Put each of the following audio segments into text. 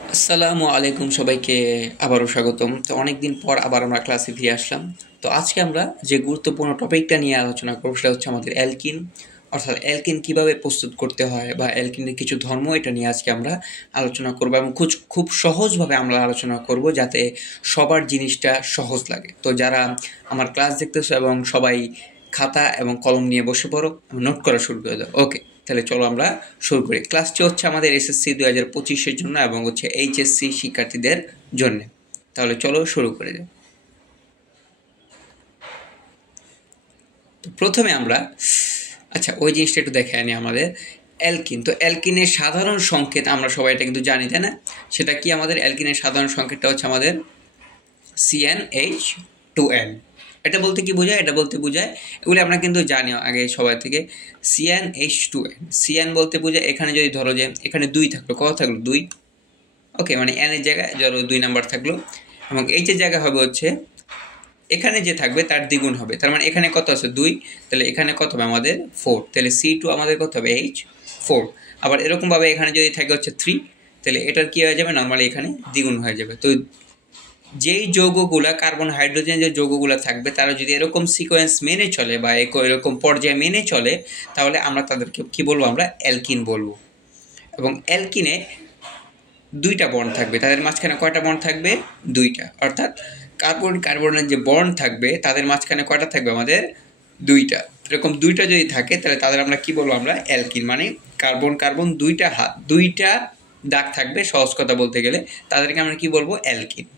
আসসালামু আলাইকুম সবাইকে আবারও স্বাগতম। তো অনেকদিন পর আবার আমরা ক্লাসে ফিরে আসলাম। তো আজকে আমরা যে গুরুত্বপূর্ণ টপিকটা নিয়ে আলোচনা করব সেটা হচ্ছে আমাদের অ্যালকিন, অর্থাৎ অ্যালকিন কিভাবে প্রস্তুত করতে হয় বা অ্যালকিনের কিছু ধর্ম, এটা নিয়ে আজকে আমরা আলোচনা করব এবং খুব খুব সহজভাবে আমরা আলোচনা করব যাতে সবার জিনিসটা সহজ লাগে। তো যারা আমার ক্লাস দেখতেছো এবং সবাই খাতা এবং কলম নিয়ে বসে পড়ো, নোট করা শুরু করে দাও। ওকে, তাহলে চলো আমরা শুরু করি। ক্লাসটি হচ্ছে আমাদের এসএসসি 2025-এর জন্য এবং হচ্ছে এইচএসসি শিক্ষার্থীদের জন্য। তাহলে চলো শুরু করে যাই। তো প্রথমে আমরা ওই জিনিসটা একটু দেখে আনি, আমাদের অ্যালকিন। তো অ্যালকিনের সাধারণ সংকেত আমরা সবাই এটা কিন্তু জানি, তাই না? সেটা কি? আমাদের অ্যালকিনের সাধারণ সংকেতটা হচ্ছে আমাদের CnH2n। এটা বলতে কি বোঝায়? এটা বলতে বোঝায়, এগুলি আমরা কিন্তু জানি আগে সবাই থেকে। CnH2n, সিএন বলতে বোঝায়, এখানে যদি ধরো যে এখানে 2 থাকলো, কত থাকলো? 2। ওকে, মানে এন এর জায়গায় ধরো 2 নাম্বার থাকলো, এবং এইচ এর জায়গায় হবে হচ্ছে এখানে যে থাকবে তার দ্বিগুণ হবে। তার মানে এখানে কত আছে? 2, তাহলে এখানে কত হবে? আমাদের 4। তাহলে C2 আমাদের কত হবে? H4। আবার এরকমভাবে এখানে যদি থাকে হচ্ছে 3, তাহলে এটার কি হয়ে যাবে? নর্মালি এখানে দ্বিগুণ হয়ে যাবে। তো যেই যৌগগুলা, কার্বন হাইড্রোজেন যে যৌগগুলা থাকবে, তারা যদি এরকম সিকোয়েন্স মেনে চলে বা এরকম পর্যায়ে মেনে চলে, তাহলে আমরা তাদেরকে কি বলবো? আমরা অ্যালকিন বলবো। এবং অ্যালকিনে 2টা বন্ড থাকবে, তাদের মাঝখানে কয়টা বন্ড থাকবে? 2টা। অর্থাৎ কার্বন কার্বনের যে বন্ড থাকবে তাদের মাঝখানে কয়টা থাকবে? আমাদের 2টা। এরকম 2টা যদি থাকে তাহলে তাদের আমরা কি বলবো? আমরা অ্যালকিন। মানে কার্বন কার্বন 2টা দাগ থাকবে, সহজ কথা বলতে গেলে তাদেরকে আমরা কি বলবো? অ্যালকিন।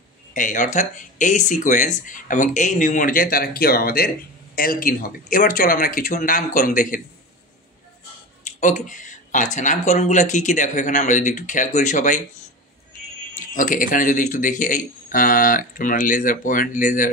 অর্থাৎ এই সিকোয়েন্স এবং এই নিউমোর্যায় তারা কি হবে? আমাদের অ্যালকিন হবে। এবার চলো আমরা কিছু নামকরণ দেখে নিই। ওকে, নামকরণগুলো কি কি দেখো এখানে আমরা যদি একটু খেয়াল করি সবাই। ওকে, এখানে যদি একটু দেখি, তোমরা লেজার পয়েন্ট, লেজার,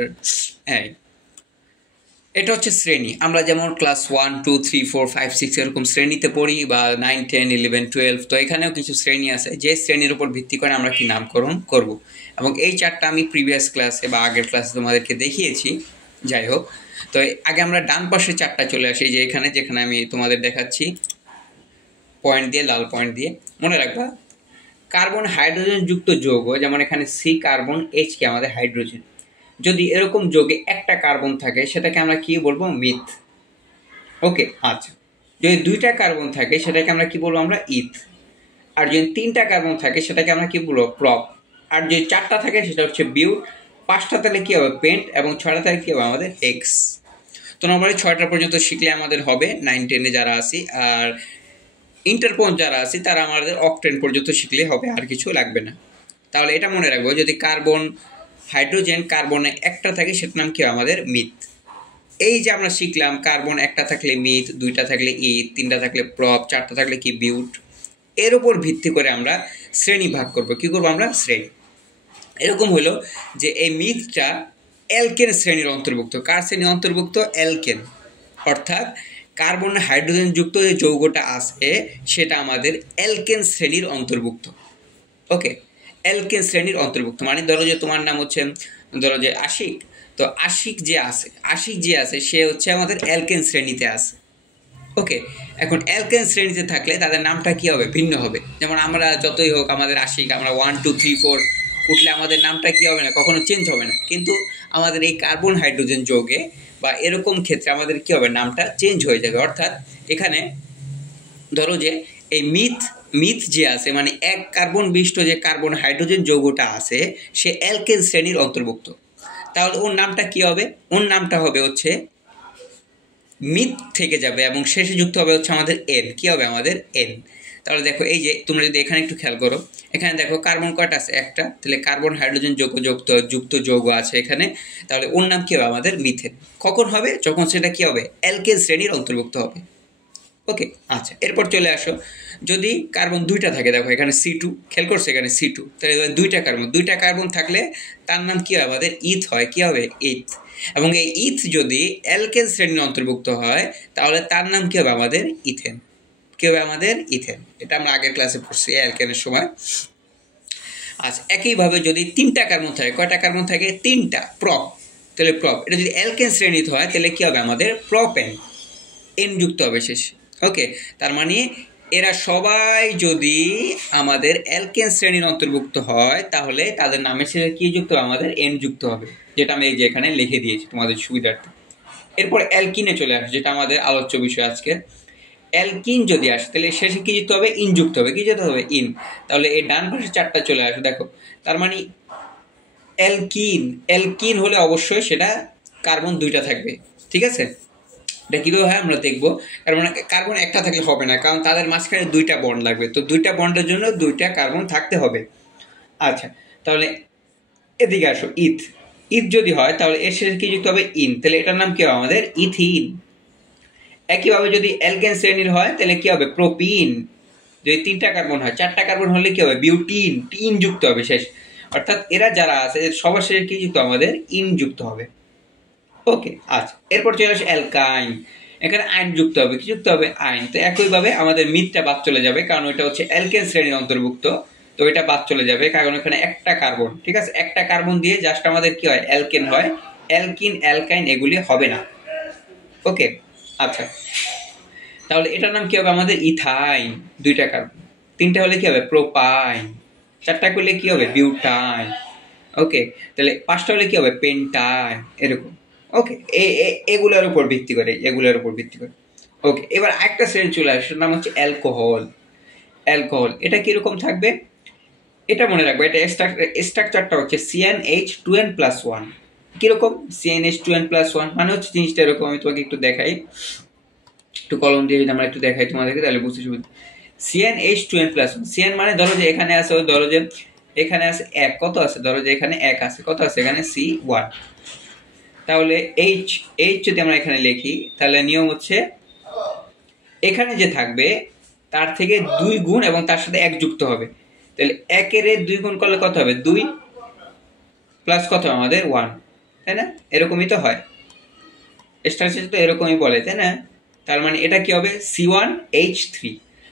এটা হচ্ছে শ্রেণী। আমরা যেমন ক্লাস 1, 2, 3, 4, 5, 6 এরকম শ্রেণীতে পড়ি, বা 9, 10, 11, 12। তো এখানেও কিছু শ্রেণী আছে, যে শ্রেণীর উপর ভিত্তি করে আমরা কি নামকরণ করব। এবং এই চারটা আমি প্রিভিয়াস ক্লাসে বা আগের ক্লাসে তোমাদেরকে দেখিয়েছি। যাই হোক, তো আগে আমরা ডান পাশে চারটা চলে আসি, যে এখানে যেখানে আমি তোমাদের দেখাচ্ছি পয়েন্ট দিয়ে, লাল পয়েন্ট দিয়ে। মনে রাখবা, কার্বন হাইড্রোজেন যুক্ত যৌগ, যেমন এখানে সি কার্বন, এইচ কি আমাদের হাইড্রোজেন, যদি এরকম যৌগে একটা কার্বন থাকে সেটাকে আমরা কি বলবো? মিথ। ওকে, যদি 2টা কার্বন থাকে সেটাকে আমরা কি বলবো? আমরা ইথ। আর যদি 3টা কার্বন থাকে সেটাকে আমরা কি বলবো? প্রপ। আর যদি 4টা থাকে সেটা হচ্ছে বিউট। 5টা তাহলে কি হবে? পেন্ট। এবং 6টা তাহলে কি হবে? আমাদের হেক্স। তো নর্মালি 6টা পর্যন্ত শিখলে আমাদের হবে 9, 10-এ যারা আসি। আর ইন্টার পর্যন্ত যারা আছি তারা আমাদের অক্টেন পর্যন্ত শিখলে হবে, আর কিছু লাগবে না। তাহলে এটা মনে রাখবো, যদি কার্বন হাইড্রোজেন কার্বনে একটা থাকে সেটার নাম কি? আমাদের মিথ। এই যে আমরা শিখলাম, কার্বন একটা থাকলে মিথ, 2টা থাকলে ইথ, 3টা থাকলে প্রপ, 4টা থাকলে কি? বিউট। এর উপর ভিত্তি করে আমরা শ্রেণী ভাগ করব। কি করবো আমরা? শ্রেণী। এরকম হলো যে এই মিথটা অ্যালকেন শ্রেণীর অন্তর্ভুক্ত। কার শ্রেণীর অন্তর্ভুক্ত? অ্যালকেন। অর্থাৎ কার্বন হাইড্রোজেন যুক্ত যে যৌগটা আছে সেটা আমাদের অ্যালকেন শ্রেণীর অন্তর্ভুক্ত। ওকে, অ্যালকেন শ্রেণীর অন্তর্ভুক্ত। মানে ধরো যে তোমার নাম হচ্ছে, ধরো যে আশিক, তো আশিক যে আছে সে হচ্ছে আমাদের অ্যালকেন শ্রেণীতে আছে। ওকে, এখন অ্যালকেন শ্রেণীতে থাকলে তাদের নামটা কি হবে? ভিন্ন হবে। যেমন আমরা যতই হোক আমাদের আশিক, আমরা 1, 2, 3, 4 উঠলে আমাদের নামটা কি হবে না? কখনো চেঞ্জ হবে না। কিন্তু আমাদের এই কার্বন হাইড্রোজেন যৌগে বা এরকম ক্ষেত্রে আমাদের কি হবে? নামটা চেঞ্জ হয়ে যাবে। অর্থাৎ এখানে ধরো যে এই মিথ যে আছে, মানে এক কার্বন বিশিষ্ট যে কার্বন হাইড্রোজেন যৌগটা আছে সে অ্যালকেন শ্রেণীর অন্তর্ভুক্ত। তাহলে ওর নামটা কি হবে? ওর নামটা হবে হচ্ছে মিথ থেকে যাবে এবং শেষে যুক্ত হবে হচ্ছে আমাদের এন। কি হবে? আমাদের এন। তাহলে দেখো, এই যে তোমরা যদি এখানে একটু খেয়াল করো, এখানে দেখো কার্বন কয়টা আছে? একটা। তাহলে কার্বন হাইড্রোজেন যুক্ত যৌগ আছে এখানে। তাহলে ওর নাম কি হবে? আমাদের মিথেন। কখন হবে? যখন সেটা কি হবে? অ্যালকেন শ্রেণীর অন্তর্ভুক্ত হবে। ওকে, এরপর চলে আসো, যদি কার্বন 2টা থাকে, দেখো এখানে C2, খেয়াল করছে এখানে C2, তাহলে 2টা কার্বন থাকলে তার নাম কি হয়? আমাদের ইথ হয়। কি হবে? ইথ। এবং এই ইথ যদি অ্যালকেন শ্রেণীর অন্তর্ভুক্ত হয় তাহলে তার নাম কি হবে? আমাদের ইথেন। কি হবে? আমাদের ইথেন। এটা আমরা আগের ক্লাসে পড়ছি অ্যালকেনের সময়। একইভাবে যদি 3টা কার্বন থাকে, কয়টা কার্বন থাকে? 3টা। প্রপ। তাহলে প্রপ, এটা যদি অ্যালকেন শ্রেণীতে হয় তাহলে কি হবে? আমাদের প্রপেন। এন যুক্ত হবে শেষে। ওকে, তার মানে এরা সবাই যদি আমাদের অ্যালকেন শ্রেণীর অন্তর্ভুক্ত হয় তাহলে তাদের নামের সাথে কি যুক্ত হবে? আমাদের এন যুক্ত হবে, যেটা আমি এই যে এখানে লিখে দিয়েছি তোমাদের সুবিধার্থে। এরপর অ্যালকিনে চলে আসে, যেটা আমাদের আলোচ্য বিষয় আজকে। অ্যালকিন যদি আসে তাহলে শেষে কি যুক্ত হবে? ইন যুক্ত হবে। কি যুক্ত হবে? ইন। তাহলে এই ডান পাশে চারটা চলে আসে, দেখো। তার মানে অ্যালকিন, অ্যালকিন হলে অবশ্যই সেটা কার্বন দুইটা থাকবে, ঠিক আছে? এটা কীভাবে হয় আমরা দেখবো। কারণ কার্বন একটা থাকলে হবে না, কারণ তাদের মাঝখানে দুইটা বন্ড লাগবে, তো দুইটা বন্ডের জন্য দুইটা কার্বন থাকতে হবে। আচ্ছা, তাহলে এদিকে আসো, ইথ। ইথ যদি হয় তাহলে এর সাথে কি যুক্ত হবে? ইন। তাহলে এটার নাম কি হবে? আমাদের ইথিন। একইভাবে যদি অ্যালকেন শ্রেণীর হয় তাহলে কি হবে? প্রোপিন। যদি তিনটা কার্বন হয়, চারটা কার্বন হলে কি হবে? বিউটিন। টিন যুক্ত হবে শেষ। অর্থাৎ এরা যারা আছে সবার শেষে কি যুক্ত? আমাদের ইন যুক্ত হবে। ওকে, আচ্ছা। এরপর চলে আসে অ্যালকাইন। এখানে আইন যুক্ত হবে। কি যুক্ত হবে? আইন। তো একইভাবে আমাদের মিথটা বাদ চলে যাবে, কারণ ওইটা হচ্ছে অ্যালকেন শ্রেণীর অন্তর্ভুক্ত, তো এটা বাদ চলে যাবে, কারণ এখানে একটা কার্বন, ঠিক আছে? একটা কার্বন দিয়ে জাস্ট আমাদের কি হয়? অ্যালকেন হয়। অ্যালকিন, অ্যালকাইন এগুলি হবে না। ওকে, আচ্ছা। তাহলে এটার নাম কি হবে? আমাদের ইথাইন। দুইটা কার্বন। তিনটা হলে কি হবে? প্রোপাইন। চারটা করলে কি হবে? বিউটাইন। ওকে, তাহলে পাঁচটা হলে কি হবে? পেন্টাইন। এরকম। ওকে, এগুলোর উপর ভিত্তি করে, এগুলোর উপর ভিত্তি করে। ওকে, এবার একটা শ্রেণী চলে আসে, নাম হচ্ছে অ্যালকোহল। অ্যালকোহল এটা কিরকম থাকবে? এটা মনে রাখবে, এটা স্ট্রাকচারটা হচ্ছে CnH2n+1। কিরকম? CnH2n+1 মানে হচ্ছে জিনিসটা এরকম। আমি তোমাকে একটু দেখাই, একটু কলম দিয়ে যদি আমরা একটু দেখাই তোমাদেরকে, তাহলে বুঝতে সুবিধা। CnH2n+1, CN মানে ধরো যে এখানে আছে, ওই ধরো যে এখানে আছে এক, কত আছে? ধরো যে এখানে এক আছে, কত আছে? এখানে C1। তাহলে H যদি আমরা এখানে লিখি তাহলে নিয়ম হচ্ছে এখানে যে থাকবে তার থেকে 2 গুণ এবং তার সাথে 1 যুক্ত হবে। তাহলে 1 এর 2 গুণ করলে কত হবে? 2 প্লাস কত আমাদের? 1, তাই না? এরকমই তো হয়, স্ট্রাকচার তো এরকমই বলে, তাই না? তার মানে এটা কি হবে? C1H3।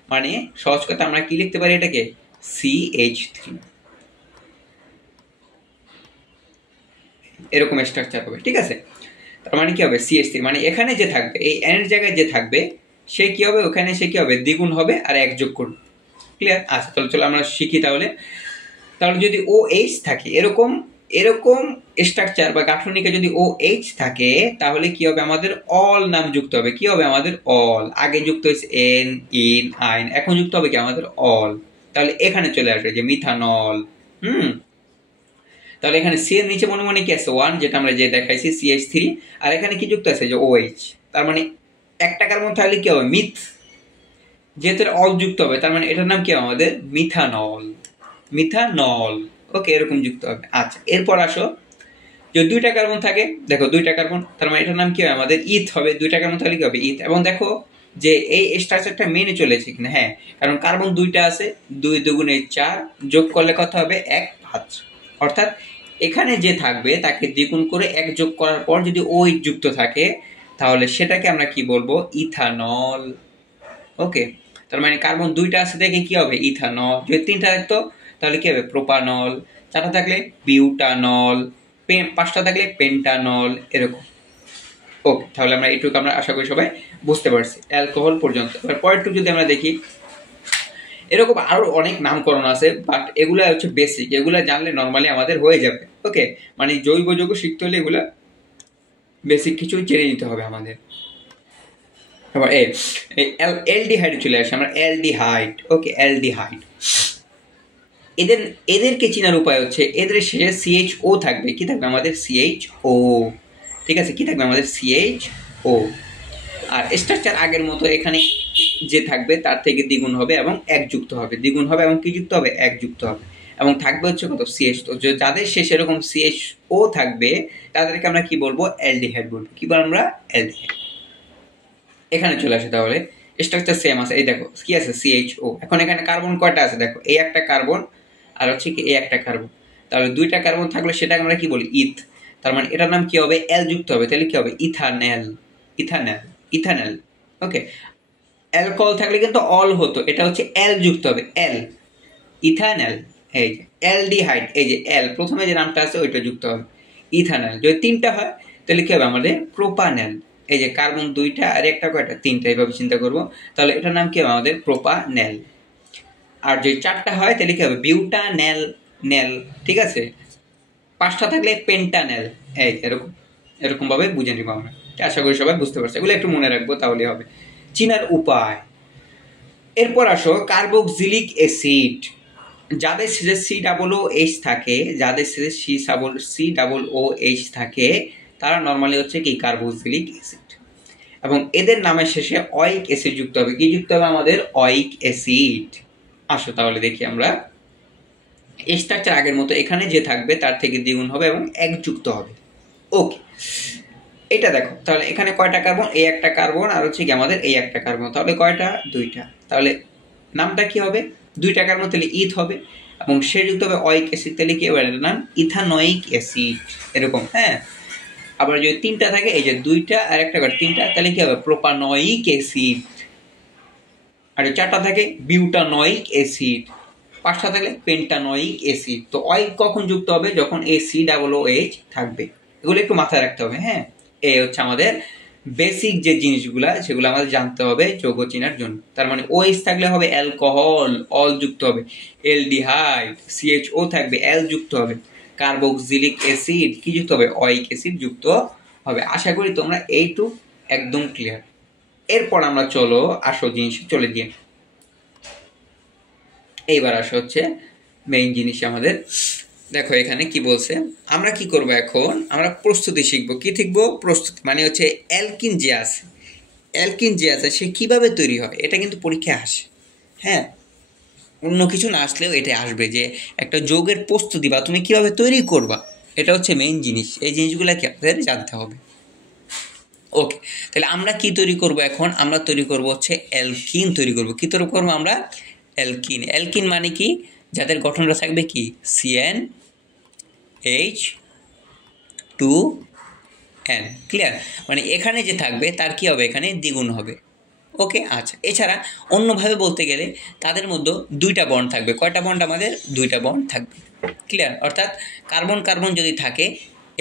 মানে সহজ কথা আমরা কি লিখতে পারি এটাকে? CH3। এরকম স্ট্রাকচার হবে, ঠিক আছে? তার মানে কি হবে? CH3 মানে এখানে যে থাকবে, এই n এর জায়গায় যে থাকবে সে কি হবে? ওখানে সে কি হবে? দ্বিগুণ হবে আর 1 যোগ করবে। ক্লিয়ার? আচ্ছা, তাহলে চলো আমরা শিখি তাহলে। তাহলে যদি OH থাকে, এরকম এরকম স্ট্রাকচার বা গাঠনিকে যদি OH থাকে তাহলে কি হবে? আমাদের অল নাম যুক্ত হবে। কি হবে? আমাদের অল। আগে যুক্ত হয়েছে এন, ইন, আইন, এখন যুক্ত হবে কি? আমাদের অল। তাহলে এখানে চলে আসবে যে মিথানল। তাহলে এখানে সি এর নিচে মনে মনে কি আছে? 1, যেটা আমরা যে দেখাইছি CH3। আর এখানে কি যুক্ত আছে? যে OH। তার মানে একটা কার্বন থাকলে কি হবে? মিথ। যেহেতু অল যুক্ত হবে তার মানে এটার নাম কি? আমাদের মিথানল। মিথানল। ওকে, এরকম যুক্ত হবে। আচ্ছা, এরপর আসো, যদি 2টা কার্বন থাকে, দেখো 2টা কার্বন, তার মানে এটার নাম কি হবে? আমাদের ইথ হবে। 2টা কার্বন থাকলে কি হবে? ইথ। এবং দেখো যে এই স্ট্রাকচারটা মেনে চলেছে কিনা। হ্যাঁ, কারণ কার্বন 2টা আছে, 2 দুগুণে 4, যোগ করলে কত হবে? 1/5। অর্থাৎ এখানে যে থাকবে তাকে দ্বিগুণ করে 1 যোগ করার পর যদি ওই যুক্ত থাকে তাহলে সেটাকে আমরা কি বলবো? ইথানল। ওকে, তার মানে কার্বন 2টা আছে দেখে কি হবে? ইথানল। যদি 3টা থাকতো তাহলে কি হবে? প্রোপানল। 4টা থাকলে বিউটানল। 5টা থাকলে পেন্টানল। এরকম। ওকে, তাহলে আমরা এইটুকু আমরা আশা করি সবাই বুঝতে পারছি অ্যালকোহল পর্যন্ত। এবার পরেরটুকু যদি আমরা দেখি, এরকম আরো অনেক নামকরণ আছে, বাট এগুলা হচ্ছে বেসিক, এগুলা জানলে নর্মালি আমাদের হয়ে যাবে। ওকে, মানে জৈব যৌগ শিখতে হলে এগুলা বেসিক কিছু জেনে নিতে হবে আমাদের। এবার অ্যালডিহাইড চলে আসে, আমরা অ্যালডিহাইড। ওকে, অ্যালডিহাইড এদেরকে চেনার উপায় হচ্ছে এদের শেষে CHO থাকবে। কি থাকবে? আমাদের CHO। ঠিক আছে, কি থাকবে? আমাদের CHO। আর স্ট্রাকচার আগের মতো, এখানে যে থাকবে তার থেকে দ্বিগুণ হবে এবং 1 যুক্ত হবে। দ্বিগুণ হবে এবং কি যুক্ত হবে? 1 যুক্ত হবে। এবং থাকবে হচ্ছে কত? CH। তো যাদের শেষে এরকম CHO থাকবে তাদেরকে আমরা কি বলবো? অ্যালডিহাইড বলবো। কি বলবো আমরা? অ্যালডিহাইড। এখানে চলে আসে, তাহলে স্ট্রাকচার সেম আছে। এই দেখো কি আছে? CHO। এখন এখানে কার্বন কয়টা আছে? দেখো, এই একটা কার্বন আর হচ্ছে কি এই একটা কার্বন। তাহলে 2টা কার্বন থাকলে সেটাকে আমরা কি বলি? ইথ। তার মানে এটার নাম কি হবে? এল যুক্ত হবে। তাহলে কি হবে? ইথানেল। ইথানেল। ইথানেল। ওকে, অ্যালকোহল থাকলে কিন্তু অল হতো, এটা হচ্ছে এল যুক্ত হবে। এল। ইথানেল। এই যে অ্যালডিহাইড, এই যে এল প্রথমে যে নামটা আছে ওইটা যুক্ত হবে। ইথানেল। যদি 3টা হয় তাহলে কি হবে? আমাদের প্রোপানেল। এই যে কার্বন 2টা আর একটা কয়টা 3টা, এইভাবে চিন্তা করব। তাহলে এটার নাম কি হবে আমাদের প্রোপানেল। আর যদি 4টা হয় তাহলে কি হবে বিউটানেল নেল, ঠিক আছে। 5টা থাকলে পেন্টানেল। এই এরকম এরকম ভাবে বুঝে নিব আমরা। আশা করি সবাই বুঝতে পারছে, এগুলো একটু মনে রাখবো তাহলে হবে। চিনার উপায়। এরপর আসো কার্বক্সিলিক অ্যাসিড। যাদের সিজে COOH থাকে, যাদের সিজে COOH থাকে, তারা নর্মালি হচ্ছে কি কার্বক্সিলিক অ্যাসিড। এবং এদের নামের শেষে অয়িক অ্যাসিড যুক্ত হবে। কি যুক্ত হবে আমাদের? অয়িক অ্যাসিড। আসো তাহলে দেখি আমরা। স্ট্রাকচার আগের মতো, এখানে যে থাকবে তার থেকে দ্বিগুণ হবে এবং এক যুক্ত হবে। ওকে, এটা দেখো তাহলে এখানে কয়টা কার্বন? এই একটা কার্বন আর হচ্ছে কি আমাদের এই একটা কার্বন, তাহলে কয়টা? 2টা। তাহলে নামটা কি হবে? 2টা কার্বন তাহলে ইথ হবে, এবং সে যুক্ত হবে অয়িক অ্যাসিড, তাহলে কি হবে? এটার নাম ইথানোয়িক অ্যাসিড, এরকম। হ্যাঁ, আবার যদি 3টা থাকে, এই যে 2টা আর একটা করে 3টা, তাহলে কি হবে? Propanoic acid. আর 4টা থাকে বিউটানোয়িক অ্যাসিড, 5টা থাকলে পেন্টানোয়িক অ্যাসিড। তো অয়িক কখন যুক্ত হবে? যখন COOH থাকবে। এগুলো একটু মাথায় রাখতে হবে। হ্যাঁ, এই হচ্ছে আমাদের বেসিক যে জিনিসগুলা, সেগুলো আমাদের জানতে হবে যৌগ চিনার জন্য। তার মানে OH থাকলে হবে অ্যালকোহল, অল যুক্ত হবে। এলডিহাইড, CHO থাকবে, এল যুক্ত হবে। কার্বক্সিলিক অ্যাসিড কি যুক্ত হবে? অয়িক অ্যাসিড যুক্ত হবে। আশা করি তোমরা এইটুক একদম ক্লিয়ার। এরপর আমরা চলো আসল জিনিস চলে গিয়ে, এইবার আসা হচ্ছে মেইন জিনিস আমাদের। দেখো এখানে কি বলছে, আমরা কি করব এখন? আমরা প্রস্তুতি শিখবো। কি শিখবো? প্রস্তুতি মানে হচ্ছে অ্যালকিন যে আছে, অ্যালকিন যে আছে সে কিভাবে তৈরি হয়, এটা কিন্তু পরীক্ষায় আসে। হ্যাঁ, অন্য কিছু না আসলেও এটা আসবে যে একটা যৌগের প্রস্তুতি বা তুমি কিভাবে তৈরি করবা, এটা হচ্ছে মেইন জিনিস। এই জিনিসগুলোকে আপনাদের জানতে হবে। ওকে, তাহলে আমরা কি তৈরি করব এখন? আমরা তৈরি করব হচ্ছে অ্যালকিন তৈরি করব। কি তৈরি করবো আমরা? অ্যালকিন। অ্যালকিন মানে কি? যাদের গঠনটা থাকবে কি CnH2n, ক্লিয়ার? মানে এখানে যে থাকবে তার কি হবে? এখানে দ্বিগুণ হবে। ওকে, আচ্ছা। এছাড়া অন্যভাবে বলতে গেলে তাদের মধ্যে 2টা বন্ড থাকবে। কয়টা বন্ড আমাদের? 2টা বন্ড থাকবে, ক্লিয়ার? অর্থাৎ কার্বন কার্বন যদি থাকে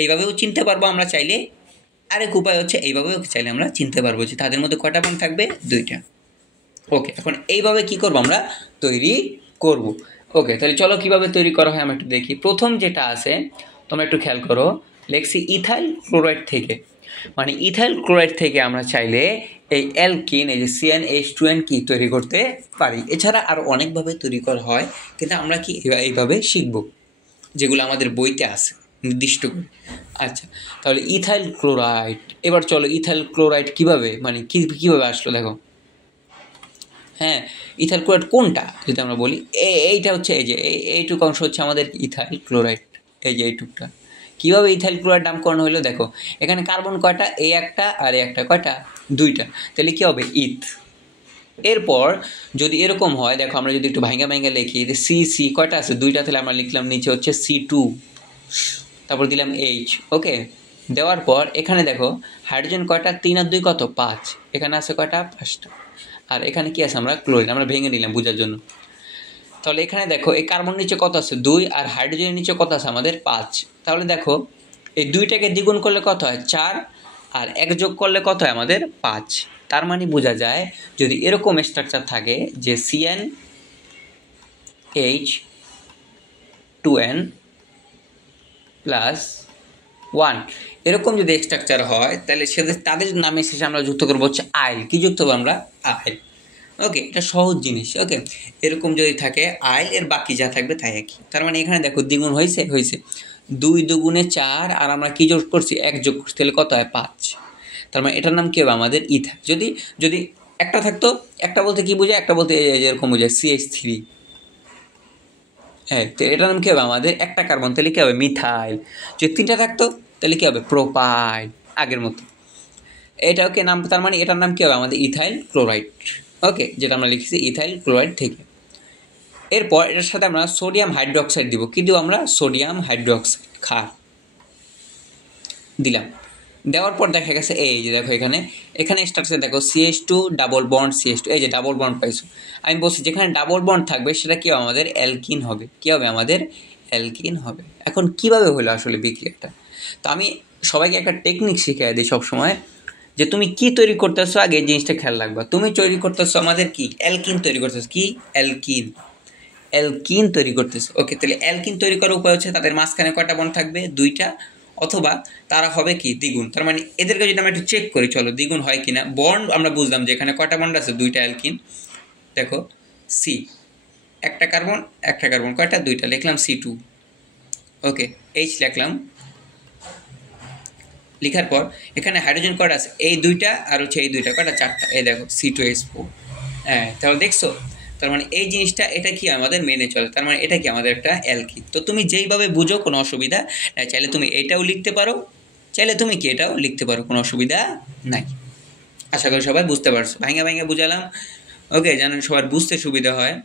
এইভাবেও চিনতে পারবো আমরা চাইলে। আরেক উপায় হচ্ছে এইভাবেও চাইলে আমরা চিনতে পারবো যে তাদের মধ্যে কয়টা বন্ড থাকবে? 2টা। ওকে, এখন এইভাবে কি করব? আমরা তৈরি করব। ওকে, তাহলে চলো কিভাবে তৈরি করা হয় আমরা একটু দেখি। প্রথম যেটা আছে তোমরা একটু খেয়াল করো, লেখছি ইথাইল ক্লোরাইড থেকে। মানে ইথাইল ক্লোরাইড থেকে আমরা চাইলে এই অ্যালকিন, এই যে CnH2n কি তৈরি করতে পারি। এছাড়া আরও অনেকভাবে তৈরি করা হয়, কিন্তু আমরা কি এইভাবে শিখব যেগুলো আমাদের বইতে আছে নির্দিষ্ট করে। আচ্ছা, তাহলে ইথাইল ক্লোরাইড। এবার চলো ইথাইল ক্লোরাইড কিভাবে, মানে কীভাবে আসলো দেখো। হ্যাঁ, ইথাইল ক্লোরাইড কোনটা যদি আমরা বলি, এইটা হচ্ছে এই যে এইটুকু অংশ হচ্ছে আমাদের ইথাইল ক্লোরাইড। এই যে এইটুকটা কীভাবে ইথাইল ক্লোরাইড নামকরণ হলো দেখো। এখানে কার্বন কয়টা? এই একটা আর এই একটা, কয়টা? 2টা। তাহলে কী হবে? ইথ। এরপর যদি এরকম হয় দেখো, আমরা যদি একটু ভাঙ্গা লিখি যে সি কয়টা আছে? 2টা। তাহলে আমরা লিখলাম নিচে হচ্ছে C2, তারপর দিলাম H। ওকে, দেওয়ার পর এখানে দেখো হাইড্রোজেন কয়টা? 3 আর 2 কত? 5। এখানে আছে কয়টা? 5টা। আর এখানে কি আছে? আমরা ক্লোরিন, আমরা ভেঙে নিলাম বোঝার জন্য। তাহলে এখানে দেখো এই কার্বন নিচে কত আছে? 2, আর হাইড্রোজেনের নিচে কত আছে আমাদের? 5। তাহলে দেখো এই 2টাকে দ্বিগুণ করলে কত হয়? 4, আর 1 যোগ করলে কত হয় আমাদের? 5। তার মানে বোঝা যায় যদি এরকম স্ট্রাকচার থাকে যে CnH2n +1, এরকম যদি স্ট্রাকচার হয় তাহলে তাদের নামের শেষে আমরা যুক্ত করবো হচ্ছে আইল। কি যুক্ত করবো আমরা? আইল। ওকে, এটা সহজ জিনিস। ওকে, এরকম যদি থাকে আইল, এর বাকি যা থাকবে তাই একই। তার মানে এখানে দেখো দ্বিগুণ হয়েছে, 2 দুগুণে 4, আর আমরা কি যোগ করছি? 1 যোগ করছি, তাহলে কত হয়? 5। তার মানে এটার নাম কী হবে আমাদের? ইথাইল। যদি একটা থাকতো, একটা বলতে কি বোঝায়? একটা বলতে এরকম বোঝায় CH3। হ্যাঁ, তো এটার নাম কী হবে আমাদের? একটা কার্বন, তাহলে কী হবে? মিথাইল। যদি 3টা থাকতো তাহলে কী হবে? প্রোপাইল, আগের মতো। এটাকে নাম, তার মানে এটার নাম কী হবে আমাদের? Ethyl chloride. ওকে, যেটা আমরা লিখেছি ইথাইল ক্লোরাইড থেকে। এরপর এটার সাথে আমরা সোডিয়াম হাইড্রোক্সাইড দিব। কী দিব আমরা? সোডিয়াম হাইড্রোক্সাইড, ক্ষার দিলাম। দেওয়ার পর দেখা গেছে এই যে দেখো এখানে স্ট্রাকচার দেখো CH2 ডাবল বন্ড CH2, এই যে ডাবল বন্ড পাইছো। আমি বলছি যেখানে ডাবল বন্ড থাকবে সেটা কী হবে আমাদের? অ্যালকিন হবে। কী হবে আমাদের? অ্যালকিন হবে। এখন কিভাবে হলো আসলে বিক্রিয়াটা? তো আমি সবাইকে একটা টেকনিক শিখিয়ে দিই সবসময়, যে তুমি কি তৈরি করতেছো আগে এই জিনিসটা খেয়াল রাখবা। তুমি তৈরি করতেছো আমাদের কি অ্যালকিন তৈরি করতেছো, কি অ্যালকিন, অ্যালকিন তৈরি করতেছো। ওকে, তাহলে অ্যালকিন তৈরি করার উপায় হচ্ছে তাদের মাঝখানে কয়টা বন্ড থাকবে, দুইটা, অথবা তারা হবে কি দ্বিগুণ। তার মানে এদেরকে যদি আমরা একটু চেক করি, চলো দ্বিগুণ হয় কিনা। বন্ড আমরা বুঝলাম যে এখানে কয়টা বন্ড আছে, দুইটা অ্যালকিন। দেখো সি, একটা কার্বন কয়টা, দুইটা, লিখলাম C2। ওকে, এইচ লিখলাম, লেখার পর এখানে হাইড্রোজেন কয়টা আছে, এই দুইটা আর হচ্ছে এই দুইটা, কয়টা, চারটা। এই দেখো C2H4। হ্যাঁ, তাহলে দেখছো, তার মানে এই জিনিসটা এটা কি আমাদের মেনে চলে, তার মানে এটা কি আমাদের একটা অ্যালকিন। তো তুমি যেইভাবে বুঝো কোনো অসুবিধা নাই, চাইলে তুমি এটাও লিখতে পারো, চাইলে তুমি কি এটাও লিখতে পারো, কোনো অসুবিধা নাই। আশা করি সবাই বুঝতে পারছো, ভাঙা বুঝালাম। ওকে, যেন সবার বুঝতে সুবিধা হয়।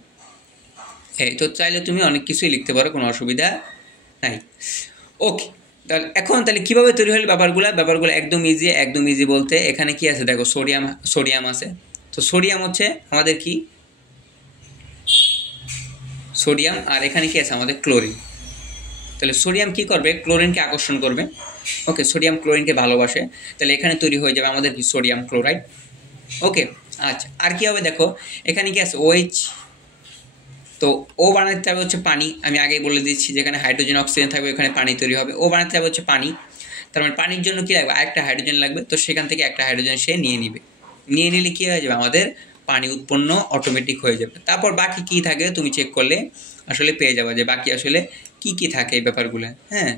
এই তো চাইলে তুমি অনেক কিছুই লিখতে পারো, কোনো অসুবিধা নাই। ওকে, তাহলে কীভাবে তৈরি হলো ব্যাপারগুলো একদম ইজি বলতে এখানে কি আছে দেখো, সোডিয়াম আছে। তো সোডিয়াম হচ্ছে আমাদের কি সোডিয়াম, আর এখানে কি আছে আমাদের ক্লোরিন। তাহলে সোডিয়াম কি করবে, ক্লোরিনকে আকর্ষণ করবে। ওকে, সোডিয়াম ক্লোরিনকে ভালোবাসে, তাহলে এখানে তৈরি হয়ে যাবে আমাদের কি সোডিয়াম ক্লোরাইড। ওকে, আচ্ছা, আর কি হবে দেখো, এখানে কি আছে OH। তো ও বানাতে হবে হচ্ছে পানি, আমি আগেই বলে দিচ্ছি যেখানে হাইড্রোজেন অক্সিজেন থাকবে এখানে পানি তৈরি হবে। ও বানাতে হবে হচ্ছে পানি, তার মানে পানির জন্য কী লাগবে, আরেকটা হাইড্রোজেন লাগবে। তো সেখান থেকে একটা হাইড্রোজেন সে নিয়ে নিলে কী হয়ে যাবে, আমাদের পানি উৎপন্ন অটোমেটিক হয়ে যাবে। তারপর বাকি কী থাকে তুমি চেক করলে আসলে পেয়ে যাবে যে বাকি আসলে কি থাকে এই ব্যাপারগুলো। হ্যাঁ,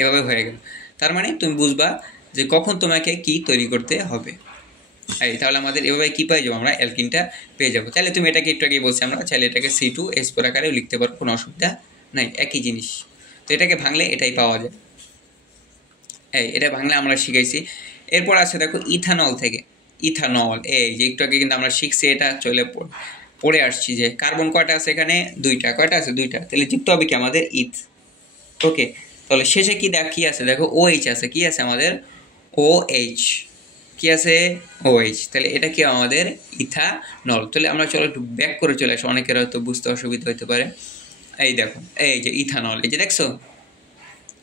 এভাবে হয়ে গেল। তার মানে তুমি বুঝবা যে কখন তোমাকে কি তৈরি করতে হবে। তাহলে আমাদের এভাবে কী পেয়ে যাবো, আমরা অ্যালকিনটা পেয়ে যাবো। তাহলে তুমি এটাকে একটু আগেই বলছি আমরা, চাইলে এটাকে C2H4 আকারেও লিখতে পারো, কোনো অসুবিধা নাই, একই জিনিস। তো এটাকে ভাঙলে এটাই পাওয়া যায়। এটা ভাঙলে আমরা শিখাইছি। এরপর আছে দেখো ইথানল থেকে, ইথানল, এই যে একটু আগে কিন্তু আমরা শিখছি, এটা চলে পড়ে আসছি যে কার্বন কয়টা আছে এখানে, দুইটা, কয়টা আছে, দুইটা, তাহলে যুক্ত হবে কি আমাদের ইথ। ওকে, তাহলে শেষে কি আছে দেখো, OH আছে, কি আছে আমাদের OH, কি আছে OH, তাহলে এটা কি আমাদের ইথানল। তাহলে আমরা চলো একটু ব্যাক করে চলে আসি, অনেকের হয়তো বুঝতে অসুবিধা হতে পারে। এই দেখো, এই যে ইথানল, এই যে দেখছো,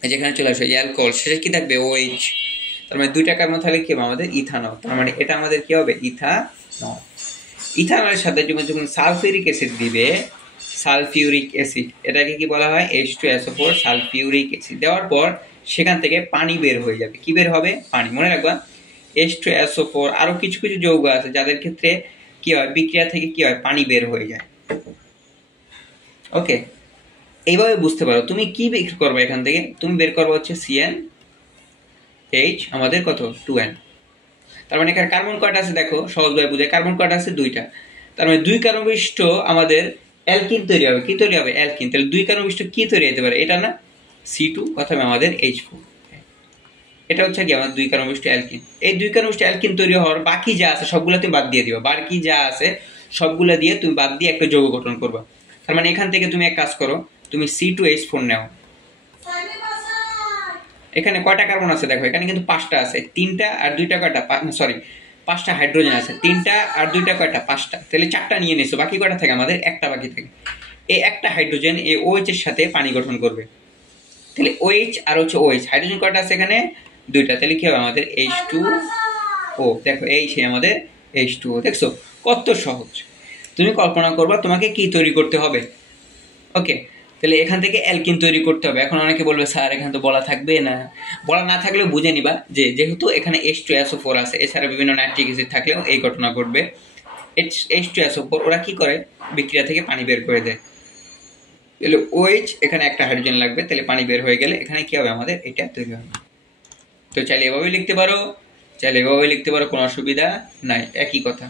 এই যেখানে চলে আসো, এই অ্যালকোহল, শেষে কি থাকবে OH, তার মানে দুইটা কার্বন থাকলে কি হবে আমাদের ইথানল। তার মানে এটা আমাদের কি হবে, ইথানল। ইথানলের সাথে যখন সালফিউরিক অ্যাসিড দিবে, সালফিউরিক অ্যাসিড, এটাকে কি বলা হয়, H2SO4 সালফিউরিক অ্যাসিড দেওয়ার পর সেখান থেকে পানি বের হয়ে যাবে। কি বের হবে, পানি। মনে রাখবা H2SO4 আরো কিছু যৌগ আছে যাদের ক্ষেত্রে কি হয়, বিক্রিয়া থেকে কি হয়, পানি বের হয়ে যায়। ওকে, এইভাবে বুঝতে পারো। তুমি কি বের করবে এখান থেকে, তুমি বের করবে হচ্ছে CnH আমাদের কত 2n। তার মানে এখানে কার্বন কয়টা আছে দেখো, সহজভাবে বুঝে, কার্বন কয়টা আছে, দুইটা। তার মানে দুই কার্বন বিশিষ্ট আমাদের অ্যালকিন তৈরি হবে। কি তৈরি হবে, অ্যালকিন। তাহলে দুই কার্বন বিশিষ্ট কি তৈরি হতে পারে, এটা না, C2 অথবা আমাদের H4। এটা হচ্ছে কি আমাদের দুই কার্বন বিশিষ্ট অ্যালকিন। এই দুই কার্বন বিশিষ্ট অ্যালকিন তৈরি হওয়ার বাকি যা আছে সবগুলো তুমি বাদ দিয়ে দিবা, বাকি যা আছে সবগুলো দিয়ে তুমি বাদ দিয়ে একটা যৌগ গঠন করবা। তার মানে এখান থেকে তুমি এক কাজ করো, তুমি C2H4 নাও। এখানে কয়টা কার্বন আছে দেখো, এখানে কিন্তু 5টা আছে, 3টা আর 2টা কয়টা, সরি 5টা হাইড্রোজেন আছে, 3টা আর 2টা কয়টা, 5টা, তাহলে 4টা নিয়ে নিছো, বাকি কয়টা থাকে আমাদের, একটা বাকি থাকে। এই একটা হাইড্রোজেন এই OH এর সাথে পানি গঠন করবে। তাহলে OH আর হচ্ছে OH, হাইড্রোজেন কয়টা আছে এখানে, 2টা, তাহলে কি হবে আমাদের H2O। দেখো এই সেই আমাদের H2O, দেখছো কত সহজ। তুমি কল্পনা করবা তোমাকে কি তৈরি করতে হবে। ওকে, তাহলে এখান থেকে অ্যালকিন তৈরি করতে হবে। এখন অনেকে বলবে স্যার এখানে তো বলা থাকবে না, বলা না থাকলেও বুঝে নিবা যে যেহেতু এখানে H2SO4 আছে, এছাড়া বিভিন্ন নাইট্রিক অ্যাসিড থাকলেও এই ঘটনা ঘটবে। H2SO4 ওরা কি করে, বিক্রিয়া থেকে পানি বের করে দেয়। তাহলে OH এখানে একটা হাইড্রোজেন লাগবে, তাহলে পানি বের হয়ে গেলে এখানে কি হবে আমাদের, এটা তৈরি হবে। তো চাইলে এভাবেই লিখতে পারো, কোনো অসুবিধা নাই, একই কথা।